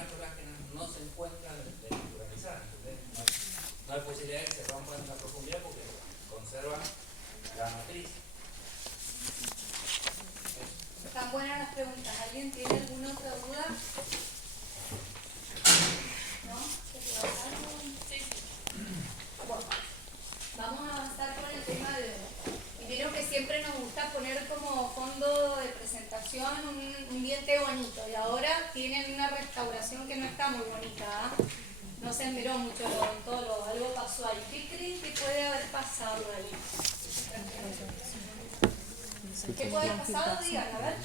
las colágenas no se encuentran desnaturalizadas. No hay posibilidad de que se rompan en la profundidad porque conservan la matriz. Están buenas las preguntas. ¿Alguien tiene alguna otra duda? ¿No? Sí. Bueno, vamos a avanzar con el tema de hoy. Primero que siempre nos gusta poner como fondo de presentación un diente bonito y ahora tienen una restauración que no está muy bonita, ¿eh? No se miró mucho el odontólogo, algo pasó ahí. ¿Qué creen que puede haber pasado ahí? ¿Qué puede haber pasado? Digan, a ver.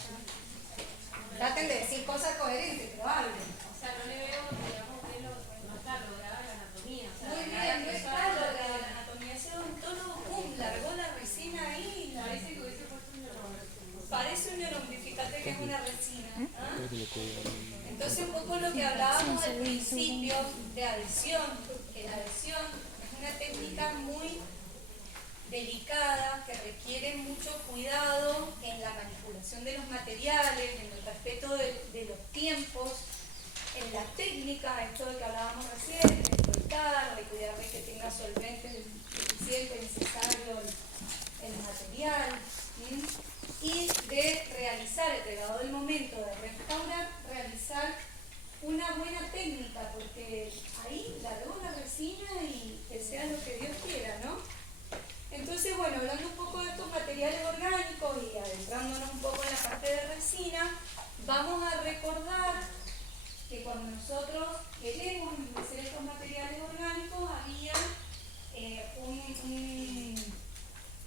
Traten de decir cosas coherentes, pero hablen. O sea, no le veo, digamos, que no está lograda la anatomía. O sea, muy bien, no está lograda la anatomía. Ese odontólogo, pum, largó la resina ahí. Parece que hubiese puesto un neuron. Parece un neuron, fíjate que es una resina. ¿Ah? Entonces, un poco lo que hablábamos al principio de adhesión, que la adhesión es una técnica muy delicada que requiere mucho cuidado en la manipulación de los materiales, en el respeto de los tiempos, en la técnica, esto de que hablábamos recién, de soltar, de cuidar de que tenga solvente suficiente, necesario el material, y de realizar, llegado el momento de restaurar, realizar una buena técnica, porque ahí largó la resina y que sea lo que Dios quiera, ¿no? Entonces, bueno, hablando un poco de estos materiales orgánicos y adentrándonos un poco en la parte de resina, vamos a recordar que cuando nosotros queremos enriquecer estos materiales orgánicos había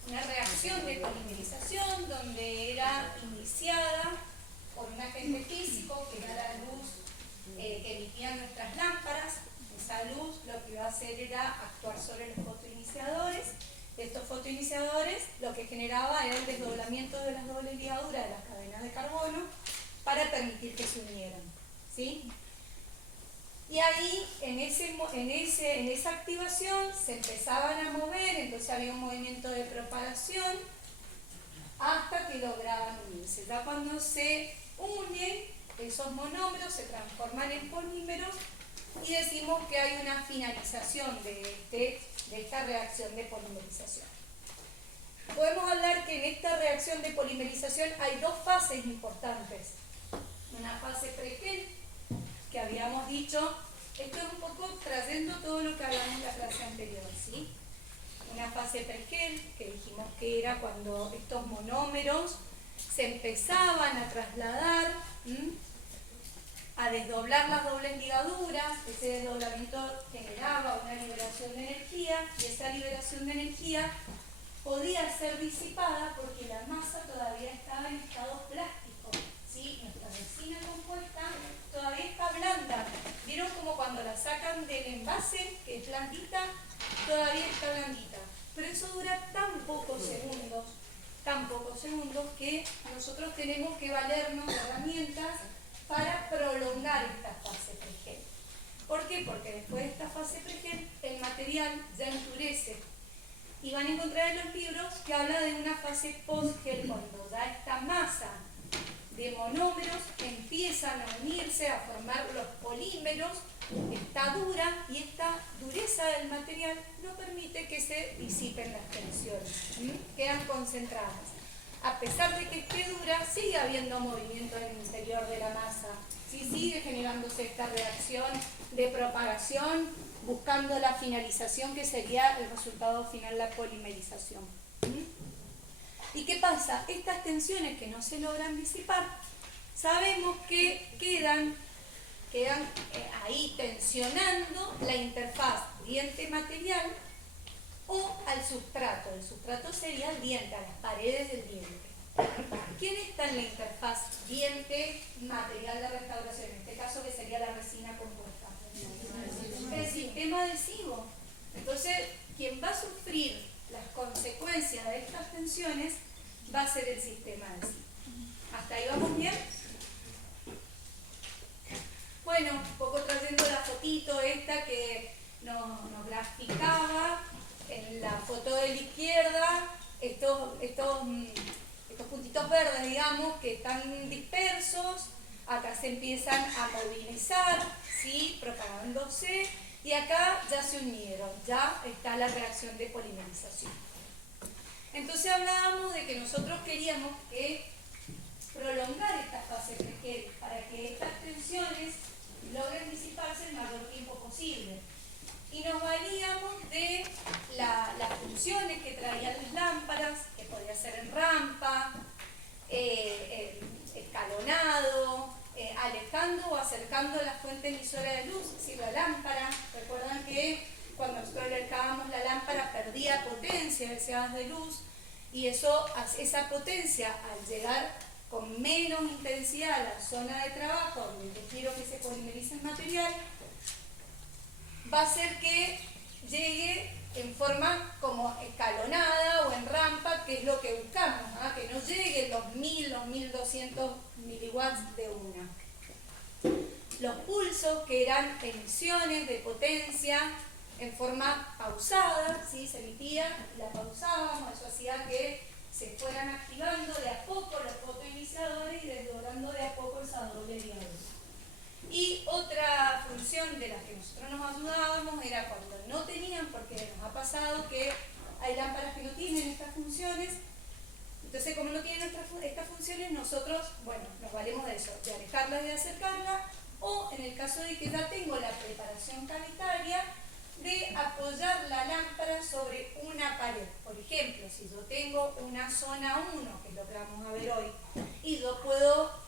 una reacción de polimerización donde era iniciada por un agente físico que era la luz que emitían nuestras lámparas. Esa luz lo que iba a hacer era actuar sobre los fotoiniciadores. Estos fotoiniciadores lo que generaba era el desdoblamiento de las dobles ligaduras de las cadenas de carbono para permitir que se unieran, ¿sí? Y ahí, en esa activación, se empezaban a mover, entonces había un movimiento de propagación hasta que lograban unirse. Ya cuando se unen, esos monómeros se transforman en polímeros y decimos que hay una finalización de esta reacción de polimerización. Podemos hablar que en esta reacción de polimerización hay dos fases importantes. Una fase pregel, que habíamos dicho, esto es un poco trayendo todo lo que hablamos en la clase anterior, ¿sí? Una fase pregel, que dijimos que era cuando estos monómeros se empezaban a trasladar, a desdoblar las dobles ligaduras. Ese desdoblamiento generaba una liberación de energía y esa liberación de energía podía ser disipada porque la masa todavía estaba en estado plástico, ¿sí? Nuestra resina compuesta todavía está blanda. ¿Vieron como cuando la sacan del envase, que es blandita? Todavía está blandita. Pero eso dura tan pocos segundos que nosotros tenemos que valernos de herramientas para prolongar esta fase pregel. ¿Por qué? Porque después de esta fase pregel el material ya endurece. Y van a encontrar en los libros que habla de una fase postgel, cuando ya esta masa de monómeros empiezan a unirse, a formar los polímeros, está dura y esta dureza del material no permite que se disipen las tensiones, quedan concentradas. A pesar de que esté dura, sigue habiendo movimiento en el interior de la masa, ¿sí? Sigue generándose esta reacción de propagación, buscando la finalización que sería el resultado final, la polimerización. ¿Y qué pasa? Estas tensiones que no se logran disipar, sabemos que quedan ahí tensionando la interfaz diente-material o al sustrato. El sustrato sería el diente, a las paredes del diente. ¿Quién está en la interfaz diente-material de restauración? En este caso, que sería la resina compuesta. El sistema adhesivo. Entonces, quien va a sufrir las consecuencias de estas tensiones va a ser el sistema adhesivo. ¿Hasta ahí vamos bien? Bueno, un poco trayendo la fotito esta que nos graficaba en la foto de la izquierda, estos puntitos verdes, digamos, que están dispersos, acá se empiezan a movilizar, ¿sí? Propagándose, y acá ya se unieron, ya está la reacción de polimerización. Entonces hablábamos de que nosotros queríamos prolongar esta fase Krebs para que estas tensiones logren disiparse el mayor tiempo posible. Y nos valíamos de las funciones que traían las lámparas, que podía ser en rampa, escalonado, alejando o acercando la fuente emisora de luz, es decir, la lámpara. Recuerdan que cuando nosotros acercábamos la lámpara perdía potencia ese haz de luz, y esa potencia, al llegar con menos intensidad a la zona de trabajo donde yo quiero que se polimerice el material, va a hacer que llegue en forma como escalonada o en rampa, que es lo que buscamos, ¿ah? Que no lleguen los 1000, los 1200 miliwatts de una. Los pulsos, que eran emisiones de potencia en forma pausada, ¿sí? Se emitía, la pausábamos, eso hacía que se fueran activando de a poco los fotoiniciadores y desdoblando de a poco esa doble vía de luz. Y otra función de la que nosotros nos ayudábamos era cuando no tenían, porque nos ha pasado que hay lámparas que no tienen estas funciones. Entonces, como no tienen estas funciones, nosotros, bueno, nos valemos de eso, de alejarla y de acercarla, o en el caso de que ya tengo la preparación cavitaria, de apoyar la lámpara sobre una pared. Por ejemplo, si yo tengo una zona 1, que es lo que vamos a ver hoy, y yo puedo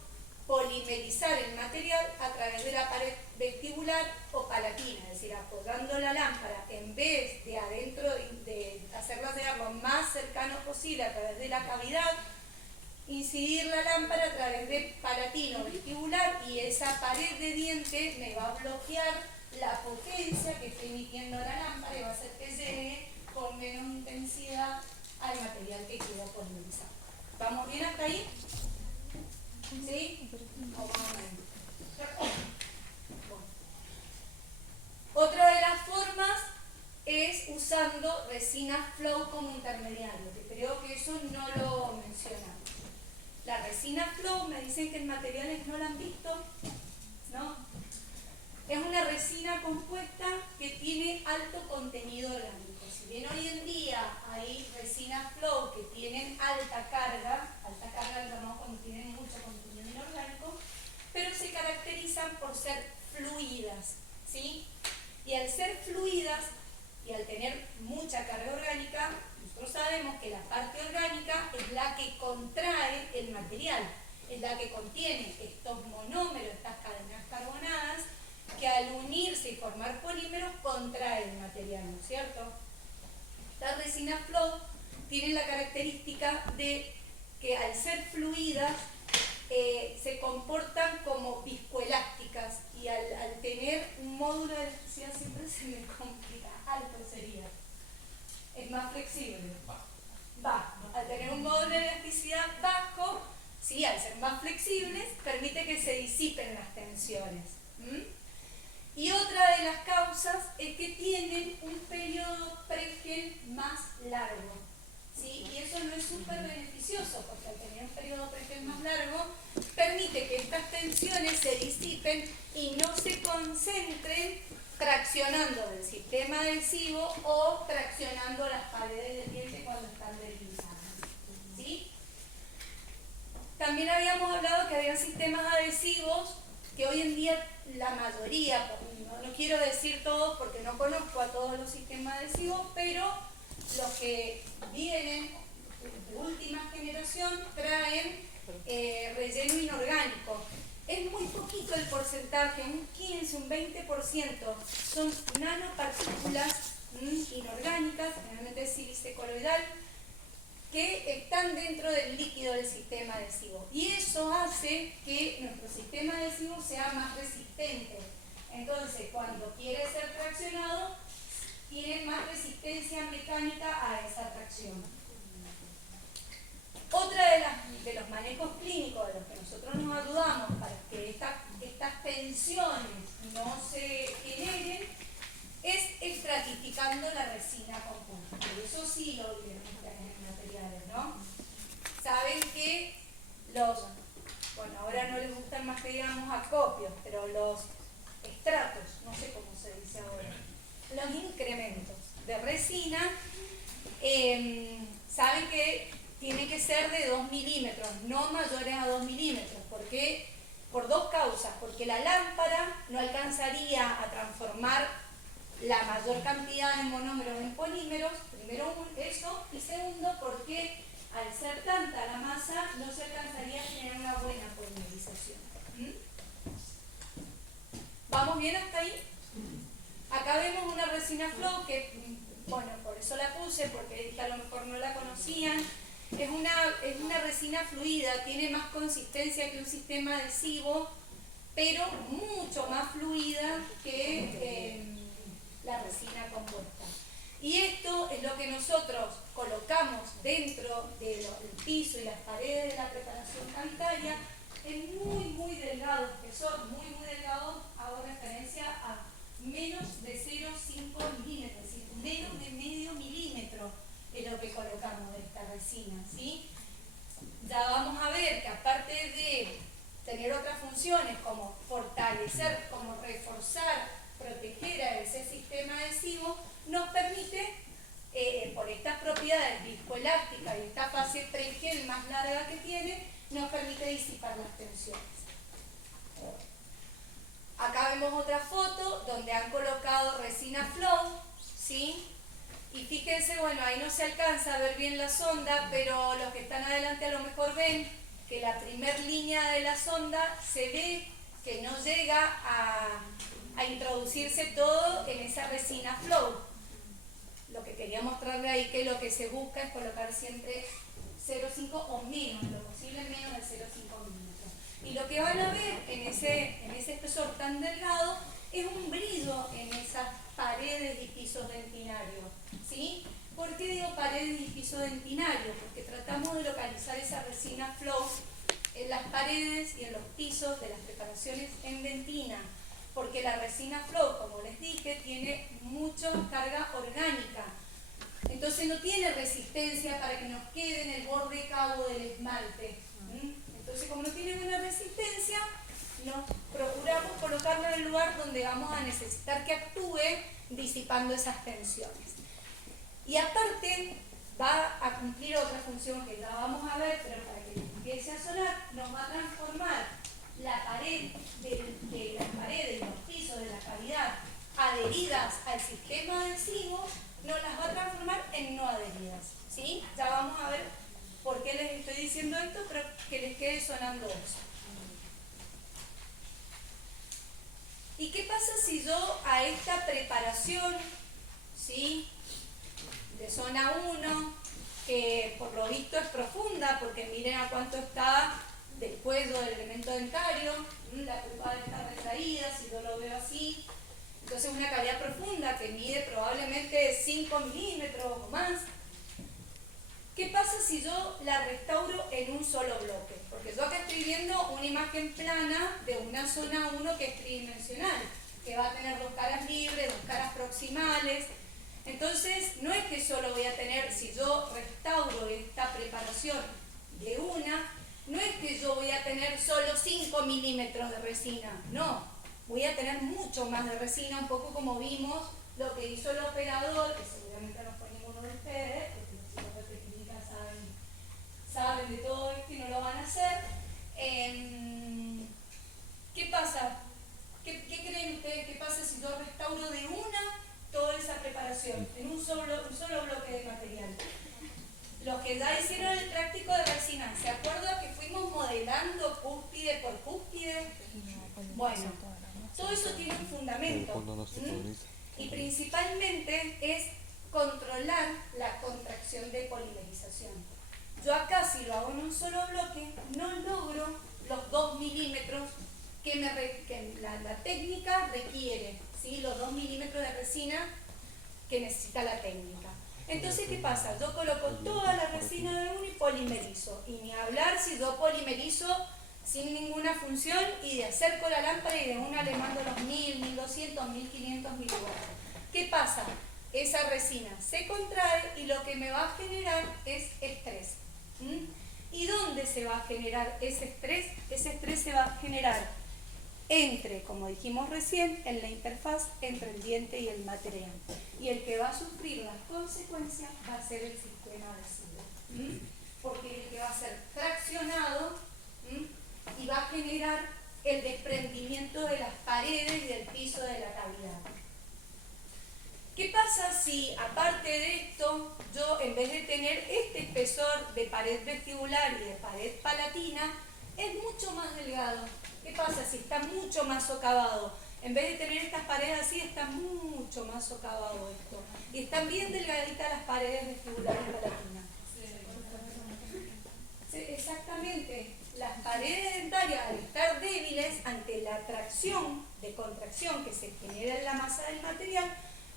polimerizar el material a través de la pared vestibular o palatina, es decir, apoyando la lámpara, en vez de adentro, de hacerla llegar lo más cercano posible a través de la cavidad, incidir la lámpara a través de palatino vestibular, y esa pared de diente me va a bloquear la potencia que está emitiendo la lámpara y va a hacer que llegue con menos intensidad al material que quiero polimerizar. ¿Vamos bien hasta ahí? ¿Sí? Otra de las formas es usando resina flow como intermediario, que creo que eso no lo mencionamos. La resina flow, me dicen que en materiales no la han visto, ¿no? Es una resina compuesta que tiene alto contenido orgánico. Si bien hoy en día hay resinas flow que tienen alta carga llamamos cuando tienen mucho contenido inorgánico, pero se caracterizan por ser fluidas, ¿sí? Y al ser fluidas y al tener mucha carga orgánica, nosotros sabemos que la parte orgánica es la que contrae el material, es la que contiene estos monómeros, estas cadenas carbonadas, que al unirse y formar polímeros contrae el material, ¿no es cierto? Las resinas flow tienen la característica de que al ser fluidas se comportan como viscoelásticas, y al tener un módulo de elasticidad siempre se me complica, alto sería, es más flexible, bajo. Al tener un módulo de elasticidad bajo, sí, al ser más flexibles, permite que se disipen las tensiones. Y otra de las causas es que tienen un periodo Pregel más largo, ¿sí? Y eso no es súper beneficioso, porque al tener un periodo Pregel más largo, permite que estas tensiones se disipen y no se concentren traccionando del sistema adhesivo o traccionando las paredes del diente cuando están delimitadas, ¿sí? También habíamos hablado que había sistemas adhesivos que hoy en día la mayoría, no quiero decir todos porque no conozco a todos los sistemas adhesivos, pero los que vienen de última generación traen relleno inorgánico. Es muy poquito el porcentaje, un 15, un 20%, son nanopartículas inorgánicas, generalmente es sílice coloidal, que están dentro del líquido del sistema adhesivo. Y eso hace que nuestro sistema adhesivo sea más resistente. Entonces, cuando quiere ser traccionado, tiene más resistencia mecánica a esa tracción. Otra de los manejos clínicos de los que nosotros nos ayudamos para que estas tensiones no se generen es estratificando la resina compuesta. Eso sí lo vieron en materiales, ¿no? Saben que ahora no les gustan más que digamos acopios, pero los sustratos, no sé cómo se dice ahora, los incrementos de resina, saben que tiene que ser de 2 milímetros, no mayores a 2 milímetros, porque por dos causas, porque la lámpara no alcanzaría a transformar la mayor cantidad de monómeros en polímeros, primero eso, y segundo, porque al ser tanta la masa no se alcanzaría a generar una buena polimerización. ¿Vamos bien hasta ahí? Acá vemos una resina flow que, bueno, por eso la puse, porque a lo mejor no la conocían. Es una resina fluida, tiene más consistencia que un sistema adhesivo, pero mucho más fluida que la resina compuesta. Y esto es lo que nosotros colocamos dentro del piso y las paredes de la preparación sanitaria en muy delgado espesor, muy delgado, hago referencia a menos de 0,5 milímetros, es decir, menos de medio milímetro es lo que colocamos de esta resina, ¿sí? Ya vamos a ver que aparte de tener otras funciones como fortalecer, como reforzar, proteger a ese sistema adhesivo, nos permite, por estas propiedades viscoelásticas y esta fase pregel más larga que tiene, nos permite disipar las tensiones. Acá vemos otra foto donde han colocado resina flow, ¿sí? Y fíjense, bueno, ahí no se alcanza a ver bien la sonda, pero los que están adelante a lo mejor ven que la primer línea de la sonda se ve que no llega a introducirse todo en esa resina flow. Lo que quería mostrarle ahí que lo que se busca es colocar siempre 0,5 o menos, lo posible menos de 0,5 milímetros. Y lo que van a ver en ese espesor tan delgado es un brillo en esas paredes y pisos dentinarios, ¿sí? ¿Por qué digo paredes y pisos dentinarios? Porque tratamos de localizar esa resina flow en las paredes y en los pisos de las preparaciones en dentina, porque la resina flow, como les dije, tiene mucha carga orgánica. Entonces no tiene resistencia para que nos quede en el borde cabo del esmalte. Entonces, como no tiene buena resistencia, nos procuramos colocarla en el lugar donde vamos a necesitar que actúe disipando esas tensiones. Y aparte, va a cumplir otra función que ya vamos a ver, pero para que empiece a sonar, nos va a transformar la pared de las paredes y los pisos de la cavidad adheridas al sistema adhesivo, nos las va a transformar en no adheridas, ¿sí? Ya vamos a ver por qué les estoy diciendo esto, pero que les quede sonando eso. ¿Y qué pasa si yo a esta preparación, ¿sí?, de zona 1, que por lo visto es profunda, porque miren a cuánto está del cuello del elemento dentario, la pulpa está retraída, si yo lo veo así, entonces una cavidad profunda que mide probablemente 5 milímetros o más. ¿Qué pasa si yo la restauro en un solo bloque? Porque yo acá estoy viendo una imagen plana de una zona 1 que es tridimensional, que va a tener dos caras libres, dos caras proximales. Entonces, no es que solo voy a tener, si yo restauro esta preparación de una, no es que yo voy a tener solo 5 milímetros de resina, no, voy a tener mucho más de resina, un poco como vimos lo que hizo el operador, que seguramente no fue ninguno de ustedes, porque los chicos de técnica saben de todo esto y no lo van a hacer. ¿Qué pasa? ¿Qué creen ustedes que pasa si yo restauro de una toda esa preparación en un solo bloque de material? Los que ya hicieron el práctico de resina, ¿se acuerdan que fuimos modelando cúspide por cúspide? Bueno, todo eso tiene un fundamento, y principalmente es controlar la contracción de polimerización. Yo acá, si lo hago en un solo bloque, no logro los 2 milímetros que la técnica requiere, ¿sí? Los 2 milímetros de resina que necesita la técnica. Entonces, ¿qué pasa? Yo coloco toda la resina de uno y polimerizo. Y ni hablar si yo polimerizo sin ninguna función y de acerco la lámpara y de una le mando los 1000, 1200, 1500 milivolts. ¿Qué pasa? Esa resina se contrae y lo que me va a generar es estrés. ¿Y dónde se va a generar ese estrés? Ese estrés se va a generar entre, como dijimos recién, en la interfaz entre el diente y el material. Y el que va a sufrir las consecuencias va a ser el sistema adhesivo, porque es el que va a ser traccionado y va a generar el desprendimiento de las paredes y del piso de la cavidad. ¿Qué pasa si, aparte de esto, yo en vez de tener este espesor de pared vestibular y de pared palatina, es mucho más delgado? ¿Qué pasa si está mucho más socavado? En vez de tener estas paredes así, está mucho más socavado esto. Y están bien delgaditas las paredes vestibulares y palatinas. Sí, exactamente. Las paredes dentarias, al estar débiles ante la tracción de contracción que se genera en la masa del material,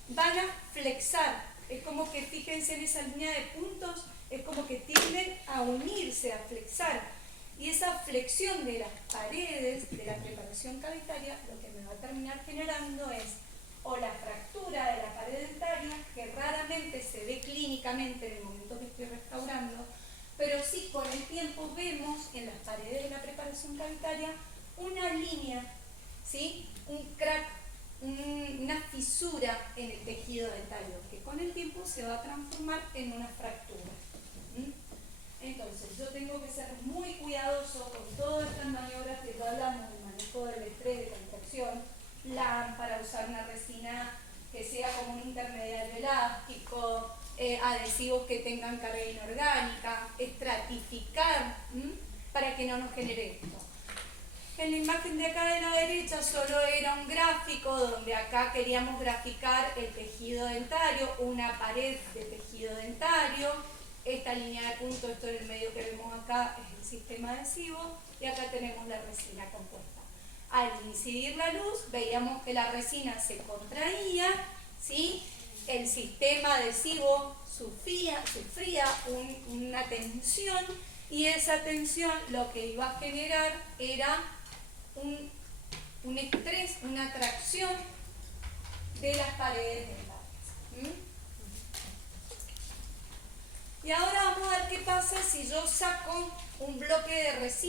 van a flexar. Es como que, fíjense en esa línea de puntos, es como que tienden a unirse, a flexar. Y esa flexión de las paredes de la preparación cavitaria lo que me va a terminar generando es o la fractura de la pared dentaria, que raramente se ve clínicamente en el momento que estoy restaurando, pero sí con el tiempo vemos en las paredes de la preparación cavitaria una línea, ¿sí? Un crack, una fisura en el tejido dentario, que con el tiempo se va a transformar en una fractura. Entonces, yo tengo que ser muy cuidadoso con todas estas maniobras que ya hablamos del manejo del estrés de contracción, lámpara, usar una resina que sea como un intermediario elástico, adhesivos que tengan carga inorgánica, estratificar para que no nos genere esto. En la imagen de acá de la derecha solo era un gráfico donde acá queríamos graficar el tejido dentario, una pared de tejido dentario. Esta línea de puntos, esto en el medio que vemos acá, es el sistema adhesivo, y acá tenemos la resina compuesta. Al incidir la luz, veíamos que la resina se contraía, ¿sí? El sistema adhesivo sufría una tensión, y esa tensión lo que iba a generar era un estrés, una tracción de las paredes dentarias. Y ahora vamos a ver qué pasa si yo saco un bloque de resina.